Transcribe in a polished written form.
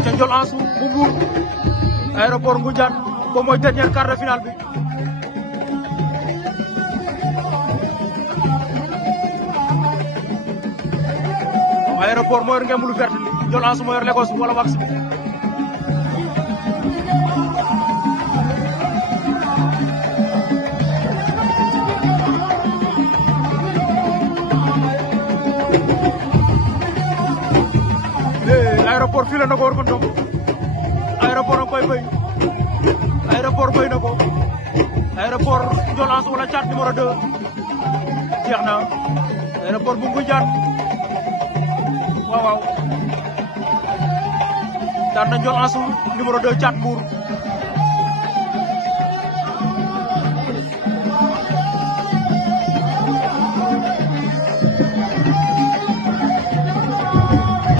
aca Ndiol Ansou bu Mbour aéroport Ngoundiane bo mooy dernier quart de finale bi aéroport moo yor ngeen lu vert li Ndiol Ansou moo yor Lagos wala wax bi aéroport fii la na ko war ko ndom aéroport koy bay aéroport bay na ko aéroport Ndiol Ansou wala Thiat numéro 2 jeex na aéroport bu Ngoundiane waaw waaw daan na Ndiol Ansou numéro 2 Thiat Mbour